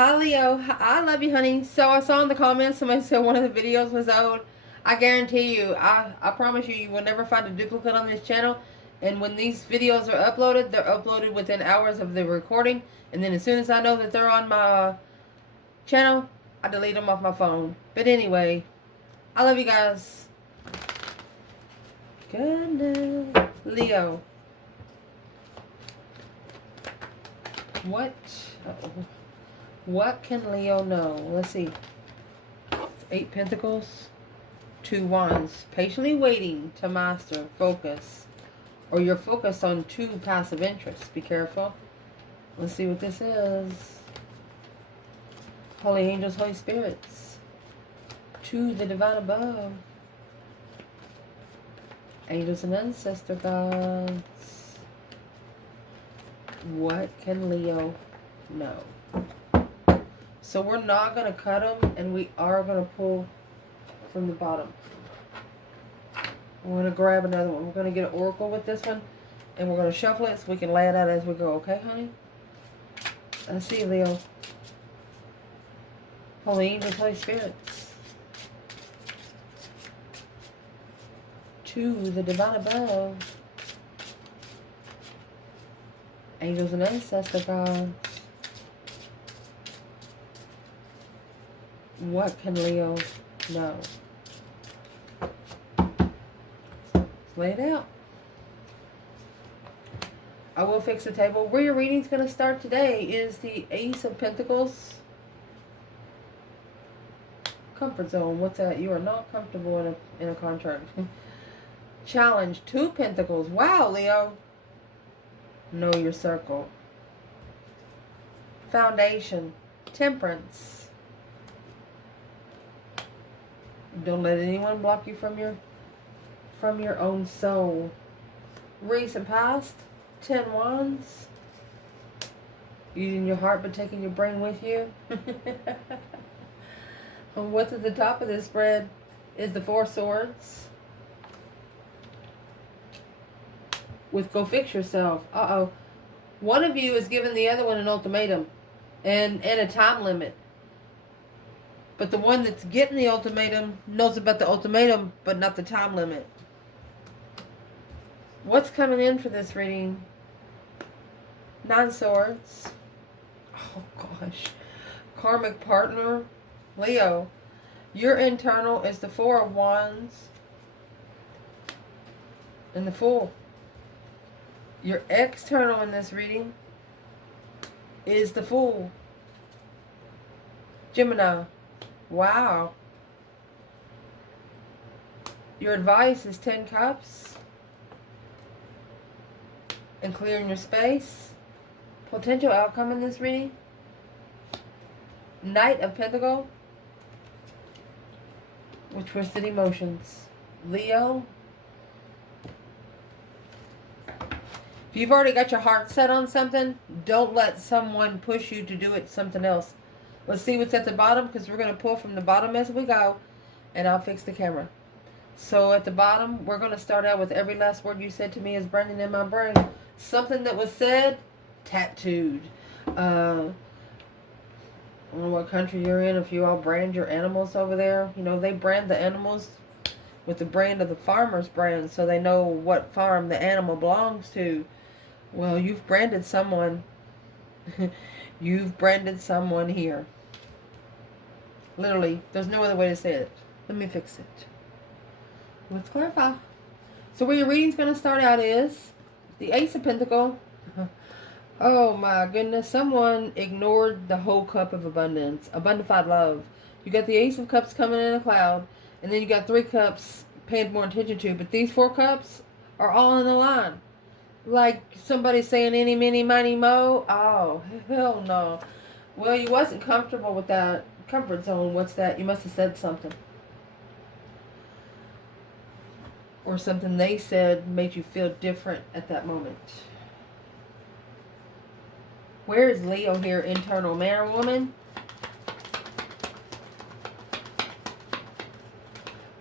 Hi Leo, I love you, honey. So I saw in the comments somebody said one of the videos was old. I guarantee you, I promise you, you will never find a duplicate on this channel. And when these videos are uploaded, they're uploaded within hours of the recording. And then as soon as I know that they're on my channel, I delete them off my phone. But anyway, I love you guys. Good night. Leo. What? Uh-oh. What can Leo know? Let's see. 8 Pentacles. 2 Wands. Patiently waiting to master. Focus. Or you're focused on 2 passive interests. Be careful. Let's see what this is. Holy angels, Holy spirits. To the divine above. Angels and ancestor gods. What can Leo know? So we're not going to cut them, and we are going to pull from the bottom. We're going to grab another one. We're going to get an oracle with this one, and we're going to shuffle it so we can lay it out as we go. Okay, honey? I see you, Leo. Holy angels, Holy spirits. To the divine above. Angels and ancestor gods. What can Leo know? Let's lay it out. I will fix the table. Where your reading's going to start today is the Ace of Pentacles. Comfort zone. What's that? You are not comfortable in a contract. Challenge. 2 Pentacles. Wow, Leo. Know your circle. Foundation. Temperance. Don't let anyone block you from your own soul. Recent past. 10 Wands. Using your heart but taking your brain with you. And what's at the top of this spread is the 4 Swords. With go fix yourself. Uh-oh. One of you is giving the other one an ultimatum. And a time limit. But the one that's getting the ultimatum knows about the ultimatum, but not the time limit. What's coming in for this reading? 9 Swords. Oh, gosh. Karmic partner. Leo. Your internal is the 4 of Wands. And the Fool. Your external in this reading is the Fool. Gemini. Wow. Your advice is 10 Cups. And clearing your space. Potential outcome in this reading. Knight of Pentacles. With twisted emotions. Leo. If you've already got your heart set on something, don't let someone push you to do it something else. Let's see what's at the bottom, because we're going to pull from the bottom as we go, and I'll fix the camera. So at the bottom, we're going to start out with every last word you said to me is burning in my brain. Something that was said, tattooed. I don't know what country you're in, if you all brand your animals over there. You know, they brand the animals with the brand of the farmer's brand, so they know what farm the animal belongs to. Well, you've branded someone. You've branded someone here. Literally, there's no other way to say it. Let me fix it. Let's clarify. So where your reading's going to start out is the Ace of Pentacles. Oh my goodness. Someone ignored the whole cup of abundance. Abundified love. You got the Ace of Cups coming in a cloud. And then you got 3 cups paying more attention to. But these 4 cups are all in a line. Like somebody saying any, mini, miny, mo. Oh, hell no. Well, you wasn't comfortable with that comfort zone. What's that? You must have said something. Or something they said made you feel different at that moment. Where is Leo here? Internal man or woman?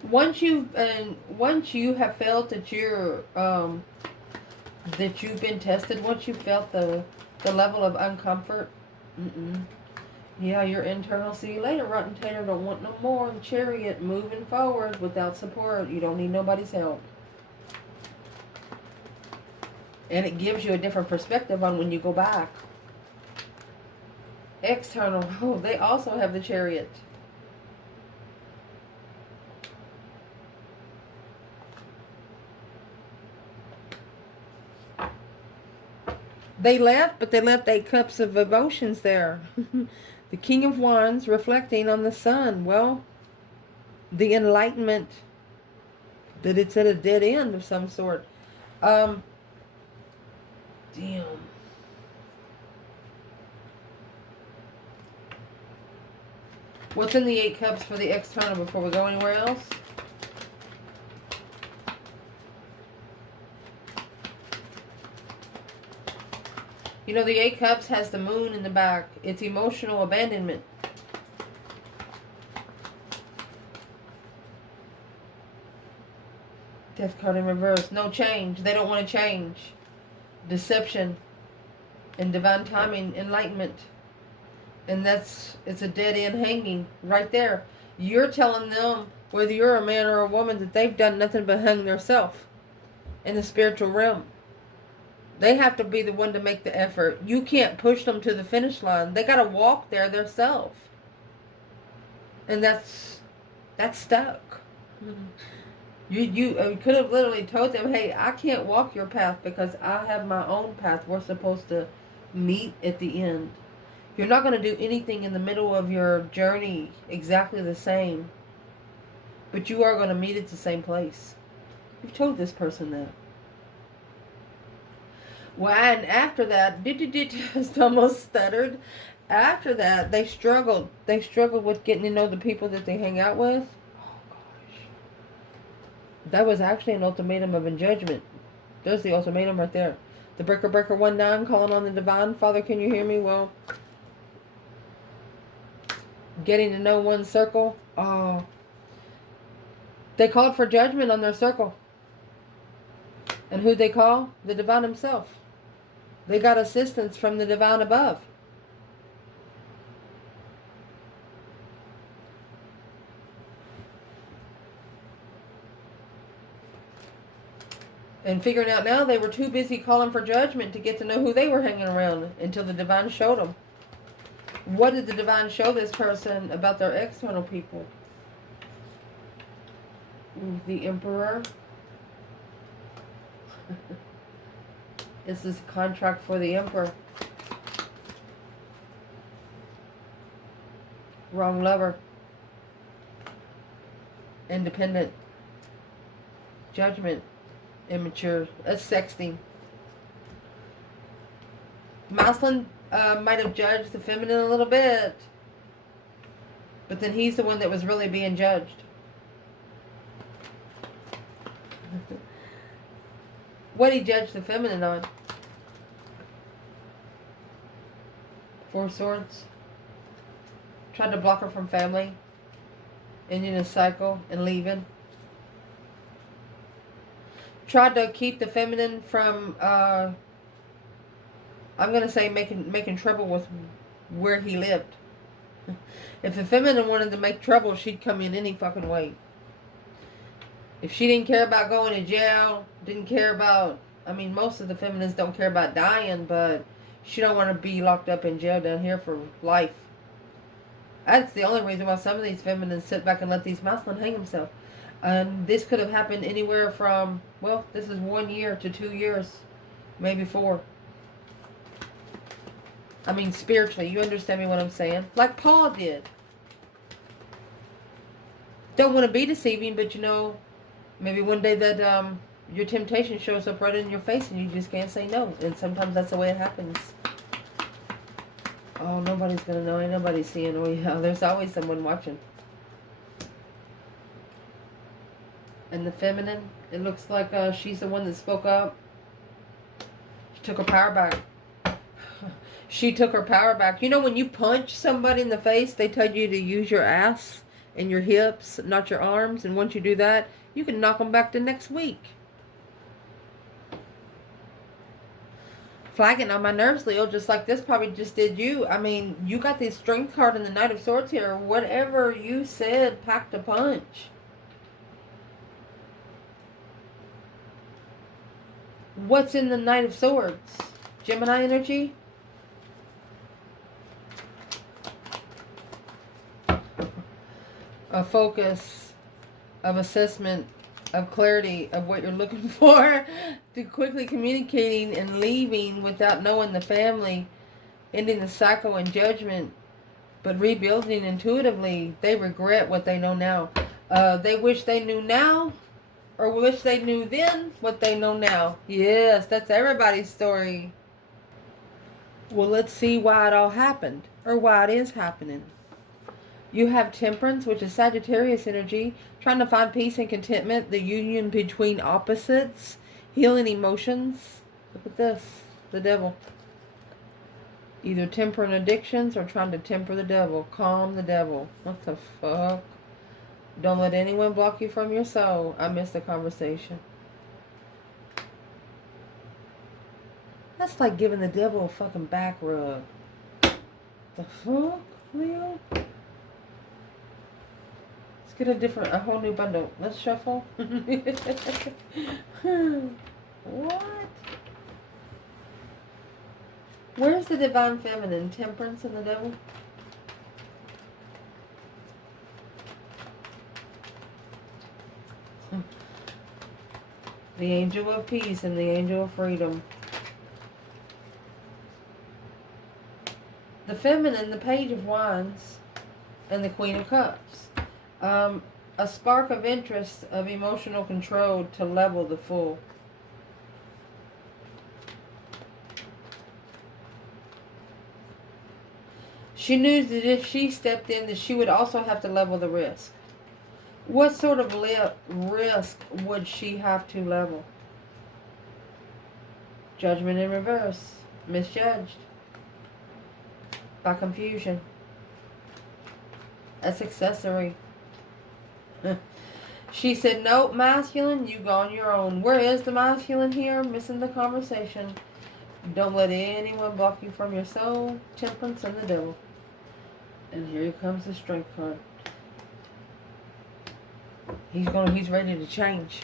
Once you have felt that you're that you've been tested, once you felt the level of uncomfort, Yeah, your internal see you later, rotten tater, don't want no more. The Chariot, moving forward without support. You don't need nobody's help. And it gives you a different perspective on when you go back. External, oh, they also have the Chariot. They left, but they left 8 cups of emotions there. The King of Wands reflecting on the Sun. Well, the enlightenment that it's at a dead end of some sort. Damn. What's in the 8 cups for the external before we go anywhere else? You know, the 8 cups has the moon in the back. It's emotional abandonment. Death card in reverse. No change. They don't want to change. Deception and divine timing, enlightenment. And it's a dead end hanging right there. You're telling them, whether you're a man or a woman, that they've done nothing but hang themselves in the spiritual realm. They have to be the one to make the effort. You can't push them to the finish line. They got to walk there themselves. And that's stuck. You could have literally told them, hey, I can't walk your path because I have my own path. We're supposed to meet at the end. You're not going to do anything in the middle of your journey exactly the same. But you are going to meet at the same place. You've told this person that. Well, and after that, just almost stuttered. After that, they struggled. They struggled with getting to know the people that they hang out with. Oh, gosh. That was actually an ultimatum of judgment. There's the ultimatum right there. The breaker 19 calling on the divine. Father, can you hear me? Well, getting to know one circle. Oh. They called for judgment on their circle. And who'd they call? The divine himself. They got assistance from the divine above. And figuring out now they were too busy calling for judgment to get to know who they were hanging around until the divine showed them. What did the divine show this person about their external people? The Emperor. This is a contract for the Emperor. Wrong lover. Independent. Judgment. Immature. That's sexting. Maslin might have judged the feminine a little bit. But then he's the one that was really being judged. What he judged the feminine on? 4 swords. Tried to block her from family. Ending a cycle and leaving. Tried to keep the feminine from, I'm going to say making trouble with where he lived. If the feminine wanted to make trouble, she'd come in any fucking way. If she didn't care about going to jail, didn't care about, I mean, most of the feminines don't care about dying, but she don't want to be locked up in jail down here for life. That's the only reason why some of these feminines sit back and let these masculine hang himself. And this could have happened anywhere from, well, this is 1 year to 2 years, maybe 4. I mean, spiritually, you understand me what I'm saying? Like Paul did. Don't want to be deceiving, but you know, maybe one day that your temptation shows up right in your face and you just can't say no. And sometimes that's the way it happens. Oh, nobody's going to know. Ain't nobody seeing. Oh, yeah, there's always someone watching. And the feminine, it looks like she's the one that spoke up. She took her power back. She took her power back. You know, when you punch somebody in the face, they tell you to use your ass and your hips, not your arms. And once you do that, you can knock them back the next week. flagging on my nerves, Leo, just like this probably just did you. I mean, you got the Strength card and the Knight of Swords here. Whatever you said packed a punch. What's in the Knight of Swords? Gemini energy? A focus of assessment, of clarity, of what you're looking for, to quickly communicating and leaving without knowing the family, ending the cycle and judgment, but rebuilding intuitively. They regret what they know now. They wish they knew now, or wish they knew then what they know now. Yes, that's everybody's story. Well, let's see why it all happened, or why it is happening. You have Temperance, which is Sagittarius energy, trying to find peace and contentment, the union between opposites, healing emotions. Look at this, the devil. Either tempering addictions or trying to temper the devil, calm the devil. What the fuck? Don't let anyone block you from your soul. I missed the conversation. That's like giving the devil a fucking back rub. The fuck, Leo? Get a whole new bundle. Let's shuffle. What? Where's the divine feminine? Temperance and the devil? The angel of peace and the angel of freedom. The feminine, the page of wands, and the queen of cups. A spark of interest, of emotional control to level the full. She knew that if she stepped in, that she would also have to level the risk. What sort of risk would she have to level? Judgment in reverse. Misjudged. By confusion. That's accessory. She said, nope, masculine, you go on your own. Where is the masculine here? Missing the conversation. Don't let anyone block you from your soul. Temperance and the devil. And here comes the Strength card. He's ready to change.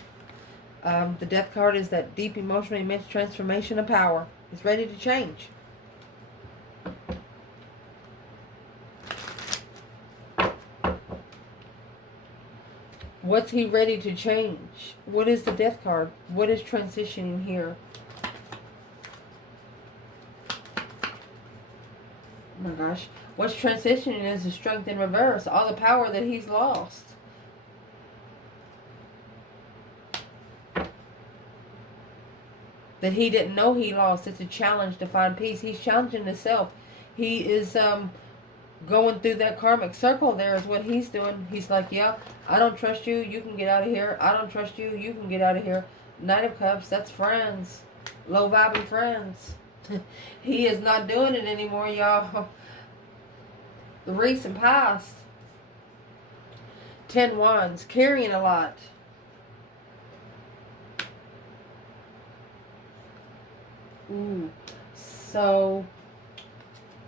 The Death card is that deep emotional immense transformation of power. He's ready to change. What's he ready to change? What is the Death card? What is transitioning here? Oh my gosh. What's transitioning is the Strength in reverse. All the power that he's lost. That he didn't know he lost. It's a challenge to find peace. He's challenging himself. He is going through that karmic circle there is what he's doing. He's like, yeah, I don't trust you. You can get out of here. I don't trust you. You can get out of here. Knight of Cups, that's friends. Low vibing friends. He is not doing it anymore, y'all. The recent past. 10 Wands, carrying a lot. Ooh. So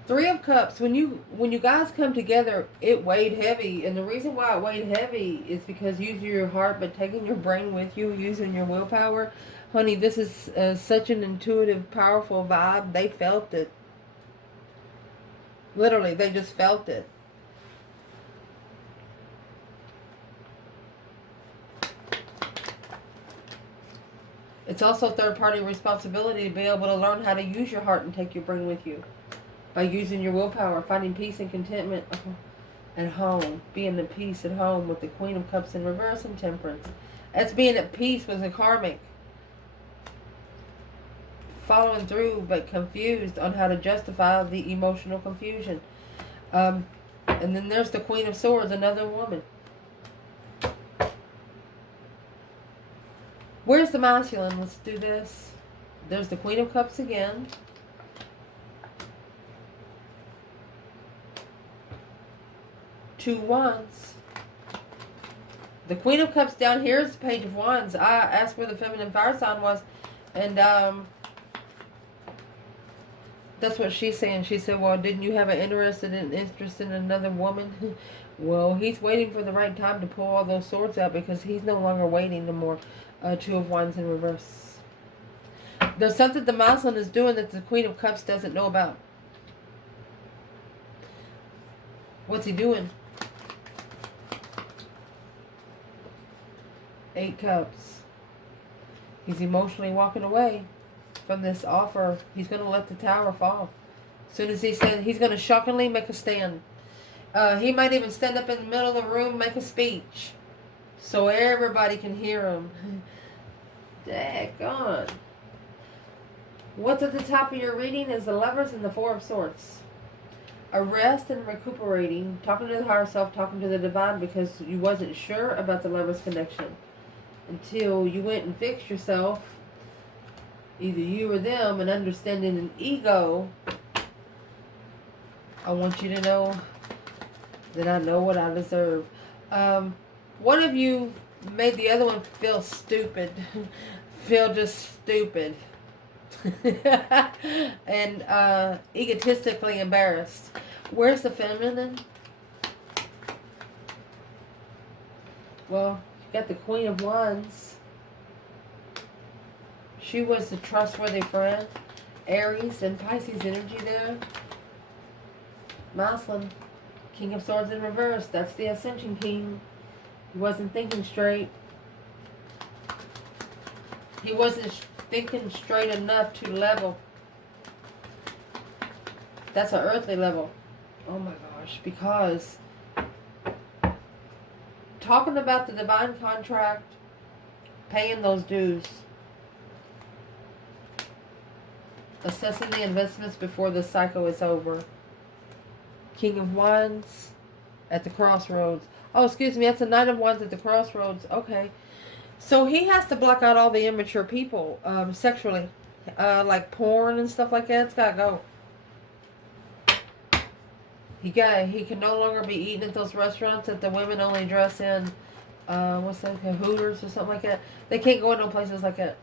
3 of Cups, when you guys come together, it weighed heavy. And the reason why it weighed heavy is because using your heart but taking your brain with you, using your willpower. Honey, this is such an intuitive, powerful vibe. They felt it. Literally, they just felt it. It's also third-party responsibility to be able to learn how to use your heart and take your brain with you. By using your willpower, finding peace and contentment at home. Being at peace at home with the Queen of Cups in reverse and Temperance. That's being at peace with the Karmic. Following through but confused on how to justify the emotional confusion. And then there's the Queen of Swords, another woman. Where's the masculine? Let's do this. There's the Queen of Cups again. Two Wands. The Queen of Cups down here is the Page of Wands. I asked where the feminine fire sign was, and That's what she's saying. She said, well, didn't you have an interest in another woman? Well, he's waiting for the right time to pull all those swords out because he's no longer waiting no more. Two of Wands in reverse. There's something the Muslim is doing that the Queen of Cups doesn't know about. What's he doing? 8 Cups. He's emotionally walking away from this offer. He's going to let the tower fall. As soon as he said, he's going to shockingly make a stand. He might even stand up in the middle of the room, make a speech, so everybody can hear him. Daggone. What's at the top of your reading is the Lovers and the Four of Swords. A rest and recuperating, talking to the higher self, talking to the divine, because you wasn't sure about the Lovers connection until you went and fixed yourself, either you or them, and understanding an ego. I want you to know that I know what I deserve. One of you made the other one feel stupid. Feel just stupid. And egotistically embarrassed. Where's the feminine? Well, you got the Queen of Wands. She was the trustworthy friend. Aries and Pisces energy there. Muslim. King of Swords in reverse. That's the Ascension King. He wasn't thinking straight. He wasn't thinking straight enough to level. That's an earthly level. Oh my gosh. Because talking about the divine contract, paying those dues, assessing the investments before the cycle is over. King of Wands at the crossroads. Oh, excuse me, that's a Knight of Wands at the crossroads. Okay. So he has to block out all the immature people sexually. Like porn and stuff like that. It's got to go. He can no longer be eating at those restaurants that the women only dress in, what's that, Hooters or something like that. They can't go in no places like that.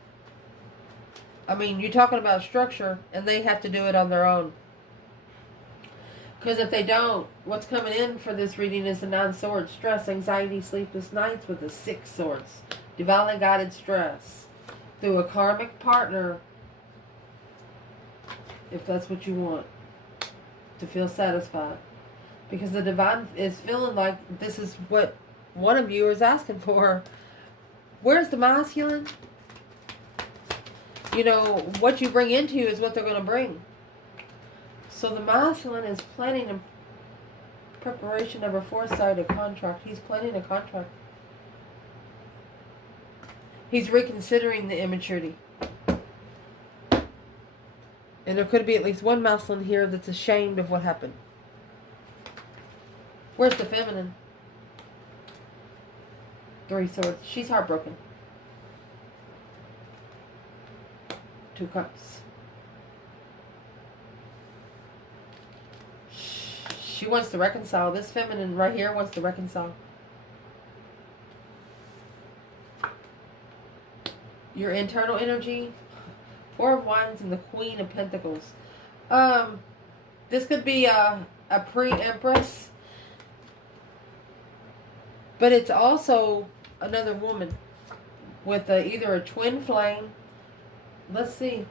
I mean, you're talking about structure, and they have to do it on their own. Because if they don't, what's coming in for this reading is the 9 swords. Stress, anxiety, sleepless nights with the 6 swords. Divinely guided stress. Through a karmic partner. If that's what you want. To feel satisfied. Because the divine is feeling like this is what one of you is asking for. Where's the masculine? You know, what you bring into you is what they're going to bring. So the masculine is planning in preparation of a foresight, a contract. He's planning a contract. He's reconsidering the immaturity. And there could be at least one masculine here that's ashamed of what happened. Where's the feminine? 3 swords. She's heartbroken. 2 cups. She wants to reconcile. This feminine right here wants to reconcile. Your internal energy. 4 of Wands and the Queen of Pentacles. This could be a pre-empress. But it's also another woman. With either a twin flame. Let's see.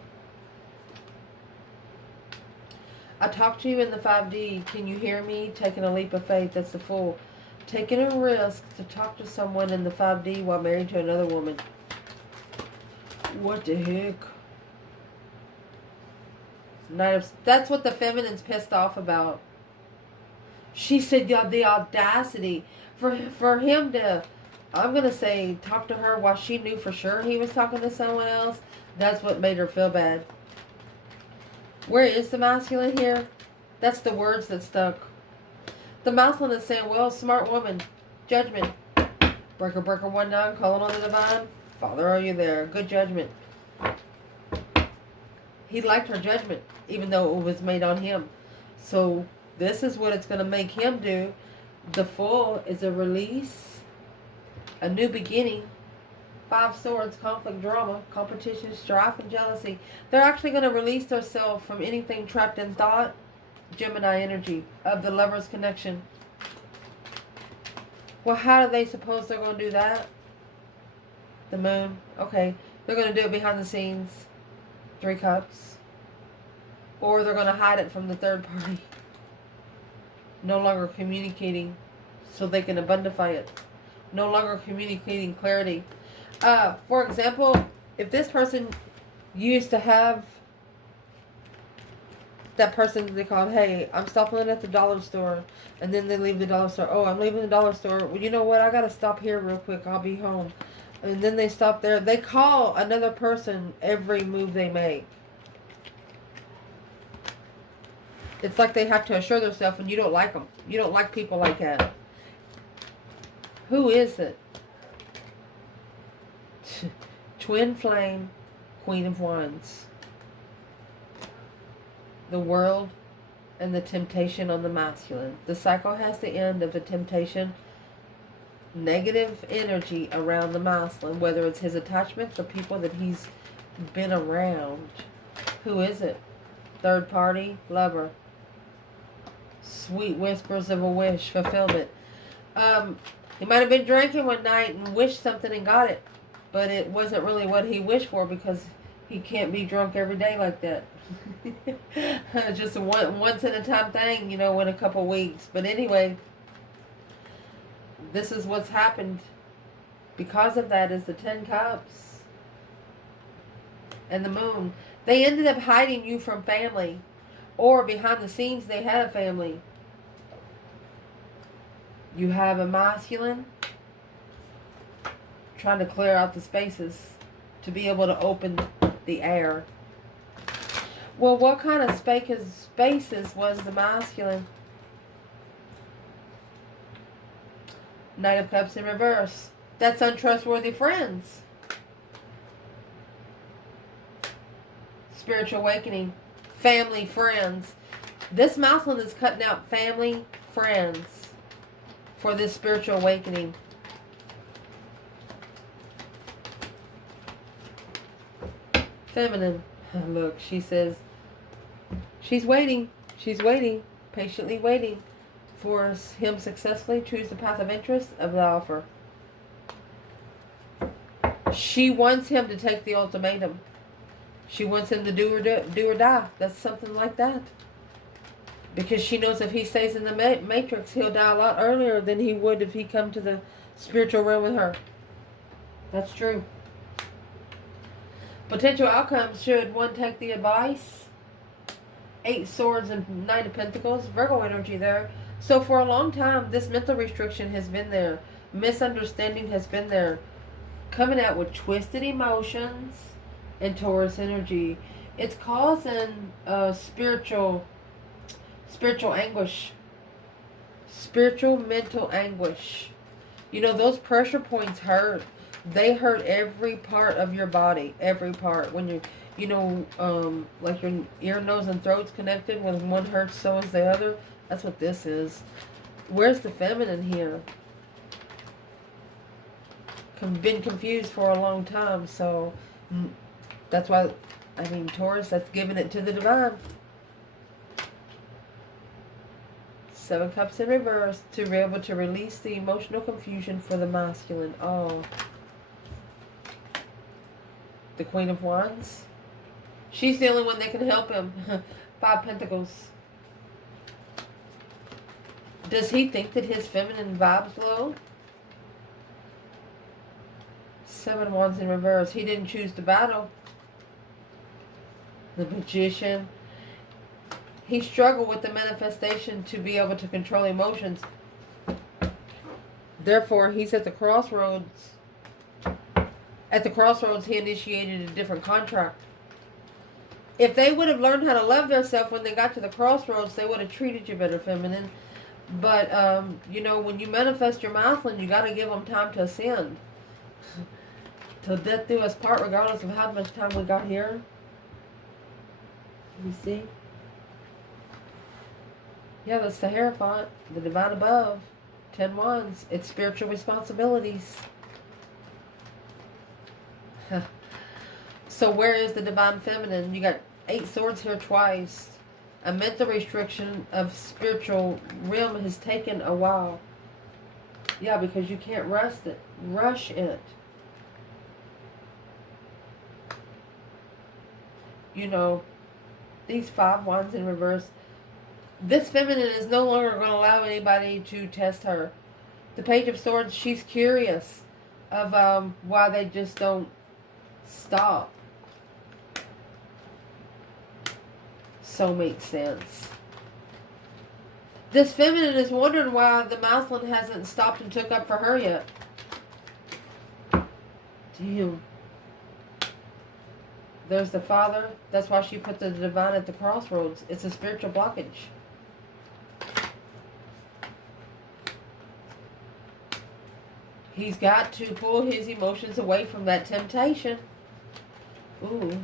I talk to you in the 5D. Can you hear me? Taking a leap of faith. That's the Fool. Taking a risk to talk to someone in the 5D while married to another woman. What the heck? That's what the feminine's pissed off about. She said the audacity for him to, I'm going to say, talk to her while she knew for sure he was talking to someone else. That's what made her feel bad. Where is the masculine here? That's the words that stuck. The masculine is saying, well, smart woman. Judgment. Breaker, breaker, 1-9. Calling on the divine. Father, are you there? Good judgment. He liked her judgment, even though it was made on him. So this is what it's going to make him do. The Fool is a release. A new beginning. Five Swords, conflict, drama, competition, strife, and jealousy. They're actually going to release themselves from anything trapped in thought. Gemini energy of the Lover's connection. Well, how do they suppose they're going to do that? The Moon. Okay. They're going to do it behind the scenes. Three Cups. Or they're going to hide it from the third party. No longer communicating so they can abundify it. No longer communicating clarity. For example, if this person used to have that person they called, hey, I'm stopping at the dollar store, and then they leave the dollar store. Oh, I'm leaving the dollar store. Well, you know what? I got to stop here real quick. I'll be home. And then they stop there. They call another person every move they make. It's like they have to assure themselves, and you don't like them. You don't like people like that. Who is it? Twin Flame, Queen of Wands. The world and the temptation on the masculine. The cycle has the end of the temptation. Negative energy around the masculine, whether it's his attachment, the people that he's been around. Who is it? Third party, lover. Sweet whispers of a wish, fulfillment. He might have been drinking one night and wished something and got it, but it wasn't really what he wished for because he can't be drunk every day like that. Just a once in a time thing, you know, in a couple weeks. But anyway, this is what's happened because of that is the 10 Cups and the Moon. They ended up hiding you from family, or behind the scenes they had a family. You have a masculine trying to clear out the spaces to be able to open the air. Well, what kind of spaces was the masculine? Knight of Cups in reverse. That's untrustworthy friends. Spiritual awakening. Family, friends. This masculine is cutting out family, friends for this spiritual awakening. Feminine. Look, she says she's waiting. She's waiting. Patiently waiting for him successfully choose the path of interest of the offer. She wants him to take the ultimatum. She wants him to do or die. That's something like that. Because she knows if he stays in the matrix, he'll die a lot earlier than he would if he come to the spiritual realm with her. That's true. Potential outcomes should one take the advice. 8 Swords and 9 of Pentacles. Virgo energy there. So for a long time, this mental restriction has been there. Misunderstanding has been there. Coming out with twisted emotions and Taurus energy. It's causing spiritual anguish. Spiritual mental anguish. You know, those pressure points hurt. They hurt every part of your body. Every part. When you know, like your ear, nose, and throat's connected. When one hurts, so is the other. That's what this is. Where's the feminine here? Been confused for a long time. So that's why, I mean, Taurus, that's giving it to the divine. 7 Cups in reverse to be able to release the emotional confusion for the masculine. Oh. The Queen of Wands. She's the only one that can help him. 5 Pentacles. Does he think that his feminine vibes low? 7 Wands in reverse. He didn't choose to battle. The Magician. He struggled with the manifestation to be able to control emotions. Therefore, he's at the crossroads. At the crossroads, he initiated a different contract. If they would have learned how to love themselves when they got to the crossroads, they would have treated you better, feminine. But, you know, when you manifest your masculine, you got to give them time to ascend. Till death do us part, regardless of how much time we got here. You see? Yeah, that's the Hierophant, the divine above. 10 Wands. It's spiritual responsibilities. So where is the divine feminine? You got 8 swords here twice. A mental restriction of spiritual realm has taken a while. Yeah, because you can't rush it. You know, these 5 wands in reverse. This feminine is no longer going to allow anybody to test her. The Page of Swords, she's curious of why they just don't stop. So makes sense. This feminine is wondering why the masculine hasn't stopped and took up for her yet. Damn. There's the Father. That's why she put the divine at the crossroads. It's a spiritual blockage. He's got to pull his emotions away from that temptation. Ooh.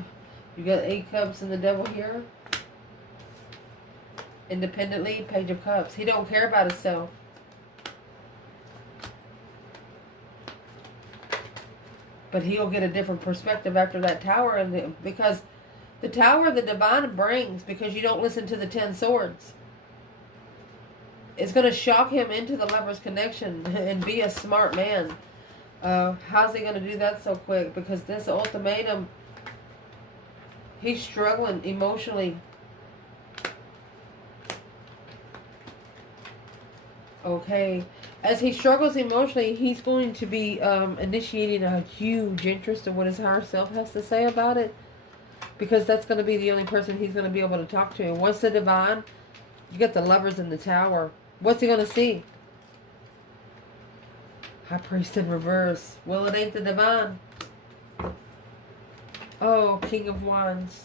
You got 8 cups and the devil here. Independently, Page of Cups. He don't care about himself. But he'll get a different perspective after that tower, and because the tower the divine brings, because you don't listen to the 10 swords, it's going to shock him into the lover's connection and be a smart man. How's he going to do that so quick? Because this ultimatum, he's struggling emotionally. Okay, as he struggles emotionally, he's going to be initiating a huge interest in what his higher self has to say about it, because that's going to be the only person he's going to be able to talk to. And once the divine, you get the lovers in the tower. What's he going to see? High Priest in reverse. Well, it ain't the divine. Oh, King of Wands.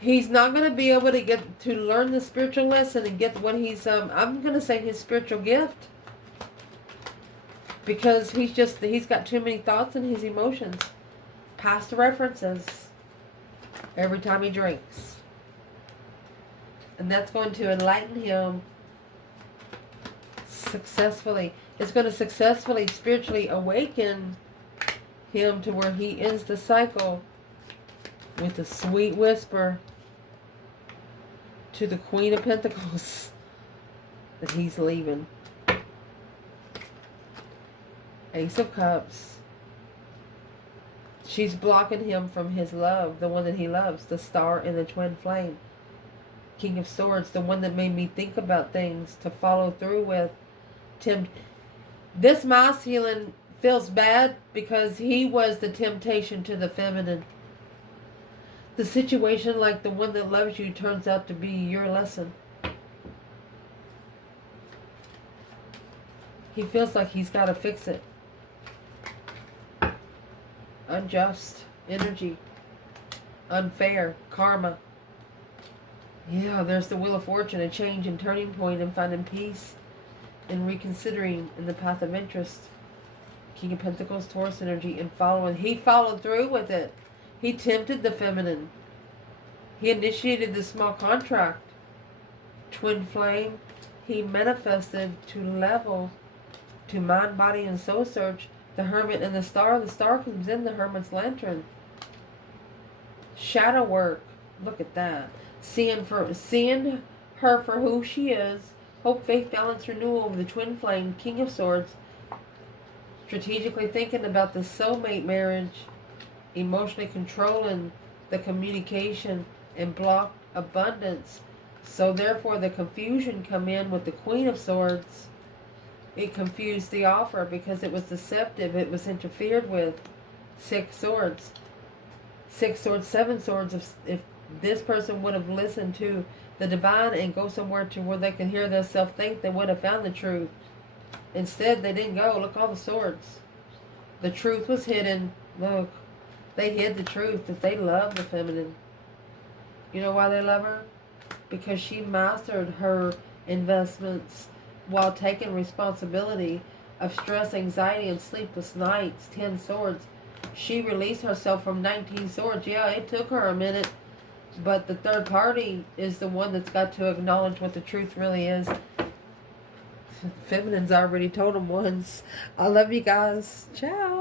He's not going to be able to get to learn the spiritual lesson and get what he's, I'm going to say his spiritual gift. Because he's got too many thoughts and his emotions. Past references. Every time he drinks. And that's going to enlighten him successfully. It's going to successfully, spiritually awaken him to where he ends the cycle with a sweet whisper to the Queen of Pentacles that he's leaving. Ace of Cups. She's blocking him from his love, the one that he loves, the star in the twin flame. King of Swords, the one that made me think about things to follow through with. This masculine feels bad because he was the temptation to the feminine. The situation like the one that loves you turns out to be your lesson. He feels like he's got to fix it. Unjust energy. Unfair. Karma. Yeah, there's the Wheel of Fortune, a change and turning point, and finding peace and reconsidering in the path of interest. King of Pentacles, Taurus energy, and following. He followed through with it. He tempted the feminine. He initiated the small contract. Twin flame. He manifested to level, to mind, body, and soul search. The Hermit and the Star. The Star comes in the Hermit's lantern. Shadow work. Look at that. Seeing her for who she is. Hope, faith, balance, renewal of the twin flame. King of Swords. Strategically thinking about the soulmate marriage. Emotionally controlling the communication and block abundance. So therefore the confusion come in with the Queen of Swords. It confused the offer because it was deceptive. It was interfered with. 6 swords. 6 swords, 7 swords. If this person would have listened to the divine and go somewhere to where they can hear themselves think, they would have found the truth. Instead, they didn't go. Look, all the swords. The truth was hidden. Look, they hid the truth that they love the feminine. You know why they love her? Because she mastered her investments while taking responsibility of stress, anxiety, and sleepless nights. 10 swords. She released herself from 19 swords. Yeah, it took her a minute. But the third party is the one that's got to acknowledge what the truth really is. Feminine's already told them once. I love you guys. Ciao.